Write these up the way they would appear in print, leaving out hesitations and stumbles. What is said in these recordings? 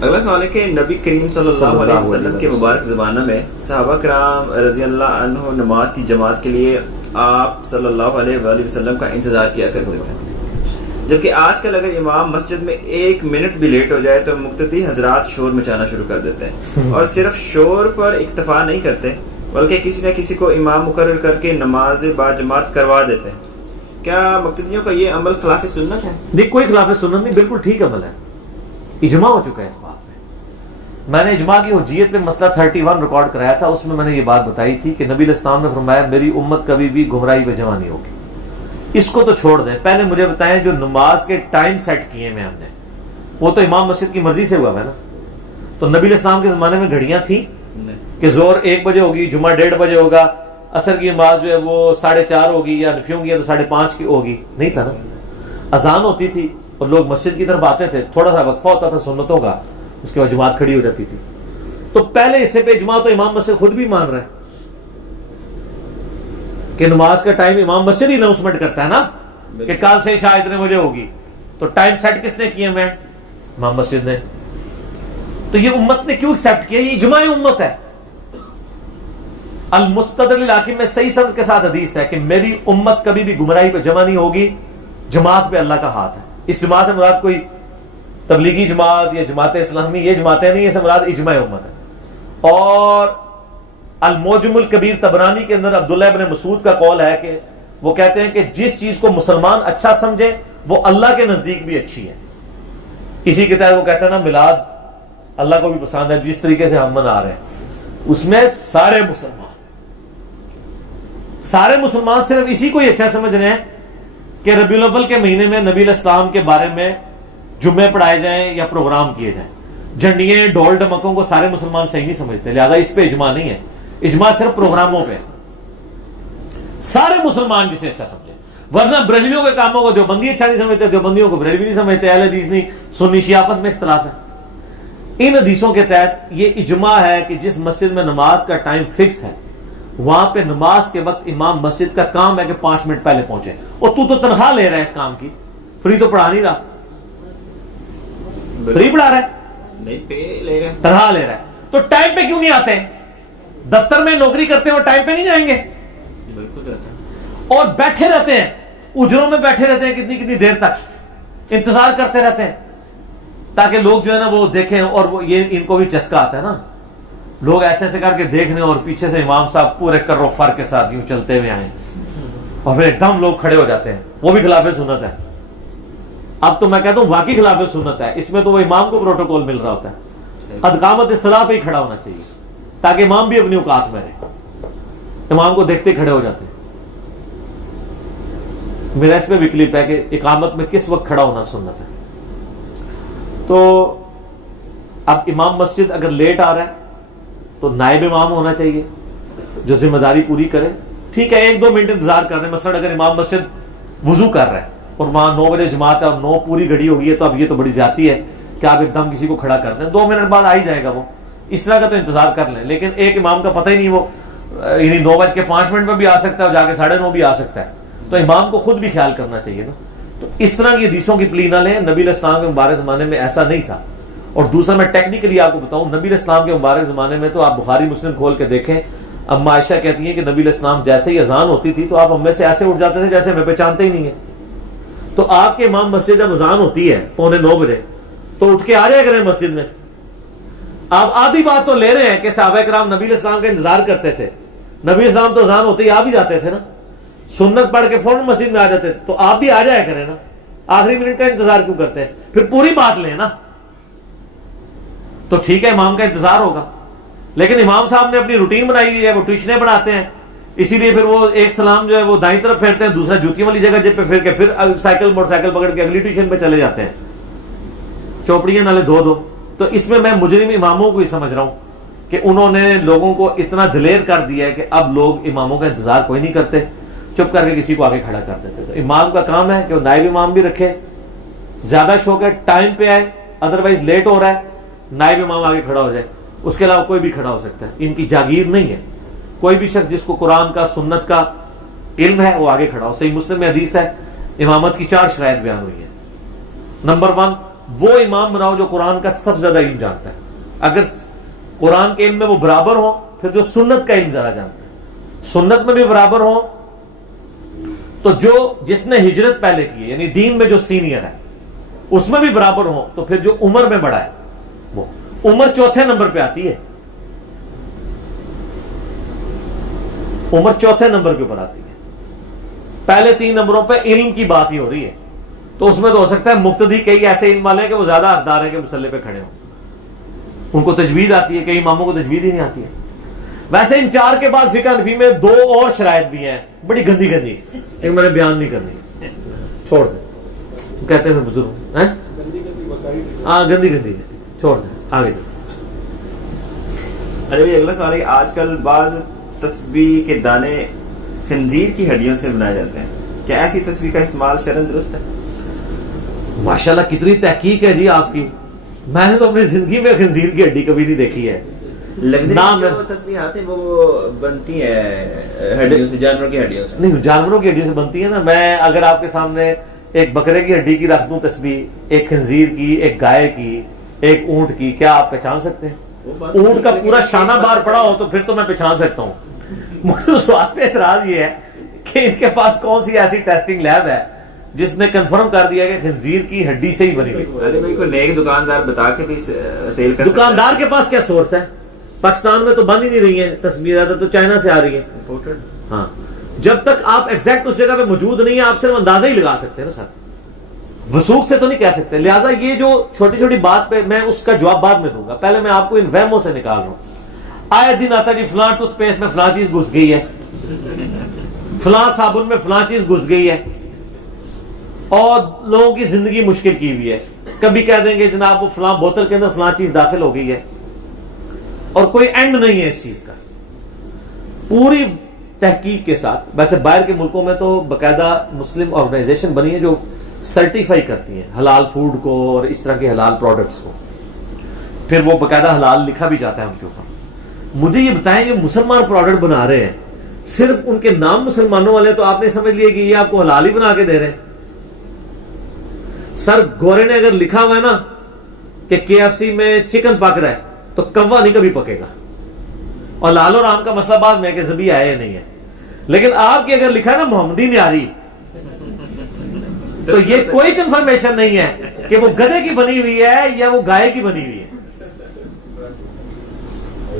اگلا سوال ہے کہ نبی کریم صلی اللہ علیہ وسلم کے مبارک زمانہ میں صحابہ کرام رضی اللہ عنہ نماز کی جماعت کے لیے آپ صلی اللہ علیہ وآلہ وسلم کا انتظار کیا کرتے تھے، جبکہ آج کل اگر امام مسجد میں 1 منٹ بھی لیٹ ہو جائے تو مقتدی حضرات شور مچانا شروع کر دیتے ہیں، اور صرف شور پر اکتفا نہیں کرتے بلکہ کسی نہ کسی کو امام مقرر کر کے نماز با جماعت کروا دیتے ہیں۔ کیا مقتدیوں کا یہ عمل خلاف سنت ہے؟ نہیں، کوئی خلاف سنت نہیں، بالکل ٹھیک عمل ہے، اجماع ہو چکا ہے اس بات میں نے اجماع کی حجیت میں مسئلہ 31 ریکارڈ کرایا تھا، اس میں میں نے یہ بات بتائی تھی کہ نبی علیہ السلام نے فرمایا میری امت کبھی بھی گمراہی پہ جمع نہیں ہوگی۔ اس کو تو چھوڑ دیں، پہلے مجھے بتائیں جو نماز کے ٹائم سیٹ کیے میں ہم نے، وہ تو امام مسجد کی مرضی سے ہوا ہے نا۔ تو نبی علیہ السلام کے زمانے میں گھڑیاں تھیں کہ زور 1 بجے ہوگی، جمعہ 1:30 بجے ہوگا، عصر کی نماز جو ہے وہ 4:30 ہوگی، یا نفیوں کی ہے تو 5:30 کی ہوگی، نہیں تھا نا۔ اذان ہوتی تھی اور لوگ مسجد کی طرف آتے تھے، تھوڑا سا وقفہ ہوتا تھا سنتوں کا، اس کے بعد جماعت کھڑی ہو جاتی تھی۔ تو پہلے حصے پہ اجماع تو امام مسجد خود بھی مان رہا ہے کہ نماز کا ٹائم امام مسجد ہی اناؤنسمنٹ کرتا ہے نا کہ کل سے عشاء اتنے بجے ہوگی، تو ٹائم سیٹ کس نے کیا؟ میں امام مسجد نے۔ تو یہ امت نے کیوں ایکسپٹ کیا؟ یہ اجماع امت ہے۔ المستدرک الحاکم میں صحیح سند کے ساتھ حدیث ہے کہ میری امت کبھی بھی گمراہی پہ جمع نہیں ہوگی، جماعت پہ اللہ کا ہاتھ ہے۔ اس جماعت سے مراد کوئی تبلیغی جماعت یا جماعت اسلامی، یہ جماعتیں نہیں، اس سے مراد اجماع امت ہے۔ اور المعجم الکبیر طبرانی کے اندر عبداللہ ابن مسعود کا قول ہے کہ وہ کہتے ہیں کہ جس چیز کو مسلمان اچھا سمجھے وہ اللہ کے نزدیک بھی اچھی ہے۔ اسی کے تحت وہ کہتے ہیں نا میلاد اللہ کو بھی پسند ہے، جس طریقے سے ہم منا رہے ہیں اس میں سارے مسلمان صرف اسی کو ہی اچھا سمجھ رہے ہیں کہ ربیع الاول کے مہینے میں نبی علیہ السلام کے بارے میں جمعے پڑھائے جائیں یا پروگرام کیے جائیں۔ جھنڈیاں ڈول ڈمکوں کو سارے مسلمان صحیح نہیں سمجھتے، لہذا اس پہ اجماع نہیں ہے، اجماع صرف پروگراموں پہ، سارے مسلمان جسے اچھا سمجھے۔ ورنہ بریلویوں کے کاموں کو دیوبندی اچھا نہیں سمجھتے، دیوبندیوں کو بریلوی نہیں سمجھتے، اہل حدیث نہیں، سنی شیعہ آپس میں اختلاف ہے۔ ان حدیثوں کے تحت یہ اجماع ہے کہ جس مسجد میں نماز کا ٹائم فکس ہے وہاں پہ نماز کے وقت امام مسجد کا کام ہے کہ 5 منٹ پہلے پہنچے۔ اور تو تنخواہ لے رہا ہے اس کام کی، فری تو پڑھا نہیں رہا، فری پڑھا رہا ہے، نہیں پے لے رہا ہے، تنخواہ لے رہا ہے، تو ٹائم پہ کیوں نہیں آتے؟ دفتر میں نوکری کرتے ہیں وہ ٹائم پہ نہیں جائیں گے؟ بالکل رہتا ہے، اور بیٹھے رہتے ہیں، اجروں میں بیٹھے رہتے ہیں کتنی دیر تک، انتظار کرتے رہتے ہیں تاکہ لوگ جو ہے نا وہ دیکھیں، اور وہ یہ ان کو بھی چسکا آتا ہے نا، لوگ ایسے ایسے کر کے دیکھنے اور پیچھے سے امام صاحب پورے کر و فر کے ساتھ یوں چلتے ہوئے آئیں اور پھر ایک دم لوگ کھڑے ہو جاتے ہیں، وہ بھی خلاف سنت ہے۔ اب تو میں کہتا ہوں واقعی خلاف سنت ہے، اس میں تو وہ امام کو پروٹوکول مل رہا ہوتا ہے، قد قامت الصلاۃ پہ ہی کھڑا ہونا چاہیے تاکہ امام بھی اپنی اوقات میں رہے، امام کو دیکھتے کھڑے ہو جاتے ہیں۔ میرا اس میں بھی کلپ ہے کہ اقامت میں کس وقت کھڑا ہونا سنت ہے۔ تو اب امام مسجد اگر لیٹ آ رہا ہے تو نائب امام ہونا چاہیے جو ذمہ داری پوری کرے، ٹھیک ہے 1-2 منٹ انتظار کر رہے ہیں، مثلا اگر امام مسجد وضو کر رہا ہے اور وہاں 9 بجے جماعت ہے اور 9 پوری گھڑی ہو گئی ہے، تو اب یہ تو بڑی زیادتی ہے کہ آپ ایک دم کسی کو کھڑا کر دیں، 2 منٹ بعد آ ہی جائے گا وہ، اس طرح کا تو انتظار کر لیں۔ لیکن ایک امام کا پتہ ہی نہیں، وہ یعنی 9:05 میں بھی آ سکتا ہے اور جا کے 9:30 بھی آ سکتا ہے، تو امام کو خود بھی خیال کرنا چاہیے نا۔ تو اس طرح کی حدیثوں کی پلی نہ لیں، نبی علیہ السلام کے مبارک زمانے میں ایسا نہیں تھا۔ اور دوسرا میں ٹیکنیکلی آپ کو بتاؤں، نبی علیہ السلام کے مبارک زمانے میں تو آپ بخاری مسلم کھول کے دیکھیں، اما عائشہ کہتی ہیں کہ نبی علیہ السلام جیسے ہی اذان ہوتی تھی تو آپ ہم میں سے ایسے اٹھ جاتے تھے جیسے ہمیں پہچانتے ہی نہیں ہیں۔ تو آپ کے امام مسجد جب اذان ہوتی ہے 8:45 بجے تو اٹھ کے آ رہے کریں مسجد میں۔ آپ آدھی بات تو لے رہے ہیں کہ صحابہ کرام نبی علیہ السلام کا انتظار کرتے تھے، نبی علیہ السلام تو اذان ہوتے ہی آ بھی جاتے تھے نا، سنت پڑھ کے فوراً مسجد میں آ جاتے تھے، تو آپ بھی آ جایا کریں نا، آخری منٹ کا انتظار کیوں کرتے ہیں؟ پھر پوری بات لیں نا، تو ٹھیک ہے امام کا انتظار ہوگا۔ لیکن امام صاحب نے اپنی روٹین بنائی ہوئی ہے، وہ ٹیوشنیں بناتے ہیں، اسی لیے پھر وہ ایک سلام جو ہے وہ دائیں طرف پھیرتے ہیں، دوسرا جوتیوں والی جگہ جب پہ پھر کے پھر موٹر سائیکل پکڑ کے اگلی ٹیوشن پہ چلے جاتے ہیں، چوپڑیاں نالے دھو۔ تو اس میں مجرم اماموں کو ہی سمجھ رہا ہوں کہ انہوں نے لوگوں کو اتنا دلیر کر دیا ہے کہ اب لوگ اماموں کا انتظار کوئی نہیں کرتے، چپ کر کے کسی کو آگے کھڑا کر دیتے۔ تو امام کا کام ہے کہ وہ نائب امام بھی رکھے، زیادہ شوق ہے ٹائم پہ آئے، ادروائز لیٹ ہو رہا ہے نائب امام آگے کھڑا ہو جائے، اس کے علاوہ کوئی بھی کھڑا ہو سکتا ہے، ان کی جاگیر نہیں ہے۔ کوئی بھی شخص جس کو قرآن کا سنت کا علم ہے وہ آگے کھڑا ہو۔ صحیح مسلم میں حدیث ہے، امامت کی 4 شرائط بیان ہوئی ہیں۔ نمبر 1، وہ امام بناؤ جو قرآن کا سب سے زیادہ علم جانتا ہے. اگر قرآن کے علم میں وہ برابر ہو, پھر جو سنت کا علم زیادہ جانتا ہے, سنت میں بھی برابر ہو, تو جس نے ہجرت پہلے کی ہے, یعنی دین میں جو سینئر ہے اس میں بھی برابر ہو, تو پھر جو عمر میں بڑا ہے, وہ عمر چوتھے نمبر پہ آتی ہے, عمر چوتھے نمبر کے اوپر آتی ہے. پہلے 3 نمبروں پہ علم کی بات ہی ہو رہی ہے, تو اس میں تو ہو سکتا ہے مقتدی کئی ایسے علم والے ہیں کہ وہ زیادہ حقدار ہیں کہ مسلح پہ کھڑے ہوں, ان کو تجوید آتی ہے, کئی اماموں کو تجوید ہی نہیں آتی ہے. ویسے ان 4 کے بعد فقہ حنفی میں 2 اور شرائط بھی ہیں بڑی گندی گندی, ایک میں نے بیان نہیں کرنی, چھوڑ دیں, کہتے ہیں بزرگ ہیں ہاں گندی گندی ہے, چھوڑ دیں آگے چلیں. ارے اگلا سوال ہے کہ آج کل بعض تسبیح کے دانے خنزیر کی ہڈیوں سے بنائے جاتے ہیں, کیا ایسی تسبیح کا استعمال شرعاً درست ہے؟ ماشاءاللہ کتنی تحقیق ہے جی آپ کی, میں نے تو اپنی زندگی میں خنزیر کی ہڈی کبھی نہیں دیکھی ہے. نام جو تسبیحات ہیں وہ بنتی ہیں ہڈیوں سے, جانوروں کی ہڈیوں سے نہیں, جانوروں کی ہڈیوں سے بنتی ہے نا. میں اگر آپ کے سامنے ایک بکرے کی ہڈی کی رکھ دوں تسبیح, ایک خنزیر کی, ایک گائے کی, ایک اونٹ کی, کیا آپ پہچان سکتے ہیں؟ اونٹ کا پورا شانہ بار پڑا ہو تو پھر تو میں پہچان سکتا ہوں. مجھے اس بات پہ اعتراض یہ ہے کہ ان کے پاس کون سی ایسی ٹیسٹنگ لیب ہے جس نے کنفرم کر دیا کہ خنزیر کی ہڈی سے ہی بنی ہوئی. ارے بھائی کوئی نیک دکاندار بتا کے بھی سیل کر, دکاندار کے پاس کیا سورس ہے؟ پاکستان میں تو بن ہی نہیں رہی ہے تسبیح, زیادہ تو چائنا سے آ رہی ہے. ہاں, جب تک آپ ایگزیکٹ اس جگہ پہ موجود نہیں ہیں آپ صرف اندازہ ہی لگا سکتے ہیں نا سر, وثوق سے تو نہیں کہہ سکتے. لہٰذا یہ جو چھوٹی چھوٹی بات پہ میں اس کا جواب بعد میں دوں گا, پہلے میں آپ کو ان وہموں سے نکال رہا ہوں. آئے دن آتا جی فلاں ٹوتھ پیسٹ میں فلاں چیز گھس گئی ہے, فلاں صابن میں فلاں چیز گھس گئی ہے, اور لوگوں کی زندگی مشکل کی ہوئی ہے. کبھی کہہ دیں گے جناب وہ فلاں بوتل کے اندر فلاں چیز داخل ہو گئی ہے, اور کوئی اینڈ نہیں ہے اس چیز کا. پوری تحقیق کے ساتھ, ویسے باہر کے ملکوں میں تو باقاعدہ مسلم آرگنائزیشن بنی ہے جو سرٹیفائی کرتی ہیں حلال فوڈ کو اور اس طرح کے حلال پروڈکٹس کو, پھر وہ باقاعدہ حلال لکھا بھی جاتا ہے ان کے اوپر. مجھے یہ بتائیں کہ مسلمان پروڈکٹ بنا رہے ہیں, صرف ان کے نام مسلمانوں والے, تو آپ نے سمجھ لیا کہ یہ آپ کو حلال ہی بنا کے دے رہے ہیں. سر گورے نے اگر لکھا ہوا ہے نا کہ KFC میں چکن پک رہا ہے تو کوا نہیں کبھی پکے گا, اور لال اور رام کا مسئلہ بعد میں کہ زبی ہے یا نہیں ہے. لیکن آپ کی اگر لکھا ہے نا محمدی نیاری, تو یہ کوئی کنفرمیشن نہیں ہے کہ وہ گدھے کی بنی ہوئی ہے یا وہ گائے کی بنی ہوئی ہے.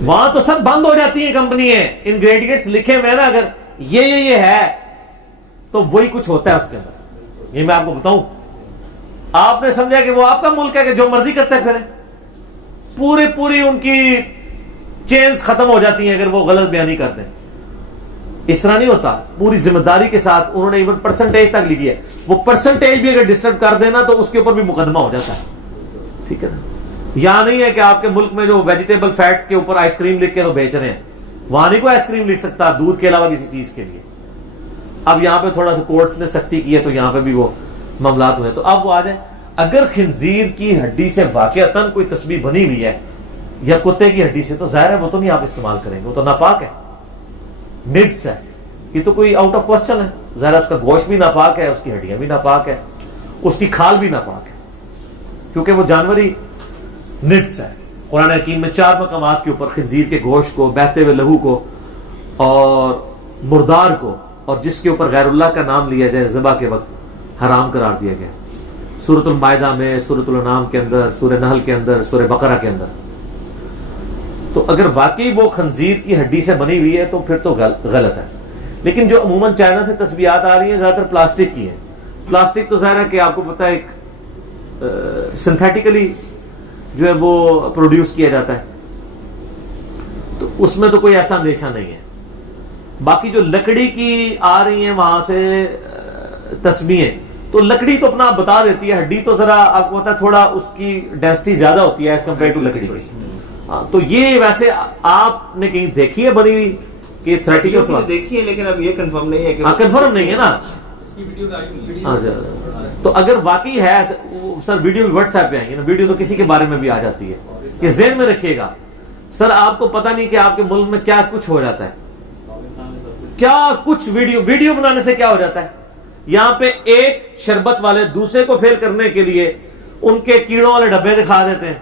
وہاں تو سب بند ہو جاتی ہیں کمپنیاں, انگریڈینٹس لکھے ہوئے نا اگر یہ ہے تو وہی کچھ ہوتا ہے اس کے اندر. یہ میں آپ کو بتاؤں, آپ نے سمجھا کہ وہ آپ کا ملک ہے کہ جو مرضی کرتے پھرے, پوری ان کی چینز ختم ہو جاتی ہیں اگر وہ غلط بیانی کرتے ہیں. اس طرح نہیں ہوتا, پوری ذمہ داری کے ساتھ انہوں نے ایون پرسنٹیج تک لکھی ہے. وہ پرسنٹیج بھی اگر ڈسٹرب کر دینا تو اس کے اوپر بھی مقدمہ ہو جاتا ہے. ٹھیک ہے نا, یہاں نہیں ہے کہ آپ کے ملک میں جو ویجیٹیبل فیٹس کے اوپر آئس کریم لکھ کے تو بیچ رہے ہیں, وہاں نہیں کوئی آئس کریم لکھ سکتا دودھ کے علاوہ کسی چیز کے لیے. اب یہاں پہ تھوڑا سا کورٹس نے سختی کی ہے تو یہاں پہ بھی وہ معاملات ہوئے. تو اب وہ آ جائیں, اگر خنزیر کی ہڈی سے واقعتاً کوئی تسبیح بنی ہوئی ہے یا کتے کی ہڈی سے, تو ظاہر ہے وہ تو نہیں آپ استعمال کریں گے, وہ تو ناپاک ہے, نڈس ہے, یہ تو کوئی آؤٹ آف کوسچن ہے. ظاہر اس کا گوشت بھی ناپاک ہے, اس کی ہڈیاں بھی ناپاک ہے, اس کی کھال بھی ناپاک ہے, کیونکہ وہ جانوری نڈس ہے. قرآن حکیم میں 4 مقامات کے اوپر خنزیر کے گوشت کو, بہتے ہوئے لہو کو, اور مردار کو, اور جس کے اوپر غیر اللہ کا نام لیا جائے ذبح کے وقت حرام قرار دیا گیا. سورۃ المائدہ میں, سورۃ الانعام کے اندر, سورہ نحل کے اندر, سورہ بقرہ کے اندر. تو اگر واقعی وہ خنزیر کی ہڈی سے بنی ہوئی ہے تو پھر تو غلط ہے. لیکن جو عموماً چائنا سے تسبیحات آ رہی ہیں زیادہ تر پلاسٹک کی ہیں. پلاسٹک تو ظاہر ہے کہ آپ کو پتہ ہے ایک سنتھیٹیکلی جو ہے وہ پروڈیوس کیا جاتا ہے, تو اس میں تو کوئی ایسا اندیشہ نہیں ہے. باقی جو لکڑی کی آ رہی ہیں وہاں سے تسبیحیں, تو لکڑی تو اپنا بتا دیتی ہے, ہڈی تو ذرا آپ کو پتا ہے تھوڑا اس کی ڈینسٹی زیادہ ہوتی ہے ایز کمپیئر ٹو لکڑی کی. ہاں, تو یہ ویسے آپ نے کہیں دیکھی ہے بنی ہوئی کہ تھریٹیکل سوال دیکھی ہے, لیکن اب یہ کنفرم نہیں ہے کہ کنفرم نہیں ہے نا. تو اگر واقعی ہے سر, ویڈیو واٹس ایپ پہ آئیں گے نا, ویڈیو تو کسی کے بارے میں بھی آ جاتی ہے. یہ ذہن میں رکھیے گا سر, آپ کو پتہ نہیں کہ آپ کے ملک میں کیا کچھ ہو جاتا ہے, کیا کچھ ویڈیو بنانے سے کیا ہو جاتا ہے. یہاں پہ ایک شربت والے دوسرے کو فیل کرنے کے لیے ان کے کیڑوں والے ڈبے دکھا دیتے ہیں.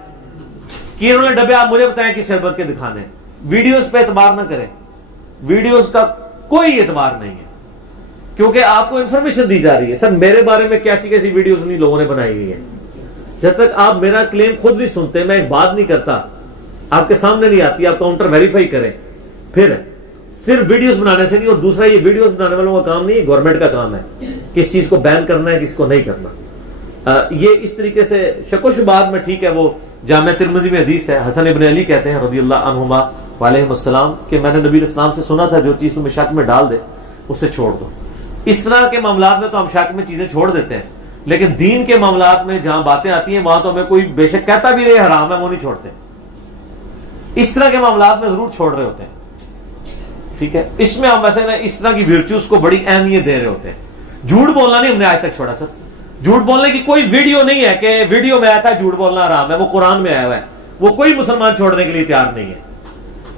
کیڑوں والے ڈبے آپ مجھے بتائیں کہ شربت کے دکھانے. ویڈیوز پہ اعتبار نہ کریں, ویڈیوز کا کوئی اعتبار نہیں ہے, کیونکہ آپ کو انفارمیشن دی جا رہی ہے. سر میرے بارے میں کیسی کیسی ویڈیوز نہیں لوگوں نے بنائی ہوئی ہیں. جب تک آپ میرا کلیم خود نہیں سنتے, میں ایک بات نہیں کرتا, آپ کے سامنے نہیں آتی, آپ کاؤنٹر ویریفائی کریں. پھر صرف ویڈیوز بنانے سے نہیں, اور دوسرا یہ ویڈیوز بنانے والوں کا کام نہیں, گورنمنٹ کا کام ہے کس چیز کو بین کرنا ہے, کس کو نہیں کرنا. یہ اس طریقے سے شک و شبہات میں ٹھیک ہے. وہ جامع ترمذی میں حدیث ہے, حسن ابن علی کہتے ہیں رضی اللہ عنہما وعلیہم السلام کہ میں نے نبی اسلام سے سنا تھا جو چیز تمہیں شک میں ڈال دے اسے چھوڑ دو. اس طرح کے معاملات میں تو ہم شک میں چیزیں چھوڑ دیتے ہیں, لیکن دین کے معاملات میں جہاں باتیں آتی ہیں وہاں تو ہمیں کوئی بے شک کہتا بھی رہے حرام ہے وہ نہیں چھوڑتے. اس طرح کے معاملات میں ضرور چھوڑ رہے ہوتے ہیں. ٹھیک ہے, اس میں ہم ویسے نا اس طرح کی ورچوز کو بڑی اہمیت دے رہے ہوتے ہیں. جھوٹ بولنا نہیں ہم نے آج تک چھوڑا. سر جھوٹ بولنے کی کوئی ویڈیو نہیں ہے کہ ویڈیو میں آیا تھا جھوٹ بولنا حرام ہے, وہ قرآن میں آیا ہوا ہے, وہ کوئی مسلمان چھوڑنے کے لیے تیار نہیں ہے.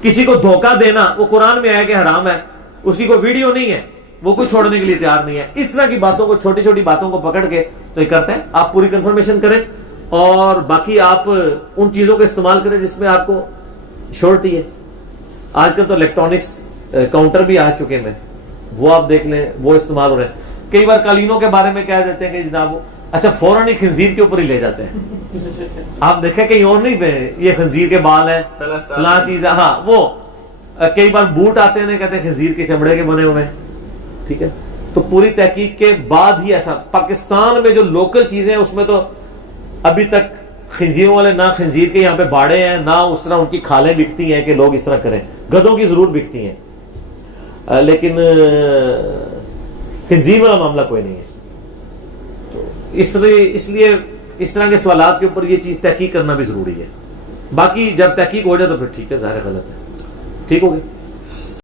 کسی کو دھوکہ دینا وہ قرآن میں آیا کہ حرام ہے, اس کی کوئی ویڈیو نہیں ہے, وہ کوئی چھوڑنے کے لیے تیار نہیں ہے. اس طرح کی باتوں کو, چھوٹی چھوٹی باتوں کو پکڑ کے تو یہ کرتے ہیں. آپ پوری کنفرمیشن کریں اور باقی آپ ان چیزوں کا استعمال کریں جس میں آپ کو شورٹی ہے. آج کل تو الیکٹرانکس کاؤنٹر بھی آ چکے ہیں, وہ آپ دیکھ لیں, وہ استعمال ہو رہے ہیں. کئی بار قالینوں کے بارے میں کہہ دیتے ہیں کہ جناب اچھا فوراً ہی خنزیر کے اوپر ہی لے جاتے ہیں. آپ دیکھیں کہیں اور نہیں پہ یہ خنزیر کے بال ہیں فلاں چیز ہے. ہاں وہ کئی بار بوٹ آتے ہیں کہتے ہیں خنزیر کے چمڑے کے بنے ہوئے ہیں. ٹھیک ہے, تو پوری تحقیق کے بعد ہی ایسا. پاکستان میں جو لوکل چیزیں ہیں اس میں تو ابھی تک خنزیروں والے نہ خنزیر کے یہاں پہ باڑے ہیں, نہ اس طرح ان کی کھالیں بکتی ہیں کہ لوگ اس طرح کریں. گدھوں کی ضرور بکتی ہیں لیکن خنزیر والا معاملہ کوئی نہیں ہے. تو اس لیے اس طرح کے سوالات کے اوپر یہ چیز تحقیق کرنا بھی ضروری ہے. باقی جب تحقیق ہو جائے تو پھر ٹھیک ہے, ظاہر غلط ہے. ٹھیک ہو گیا.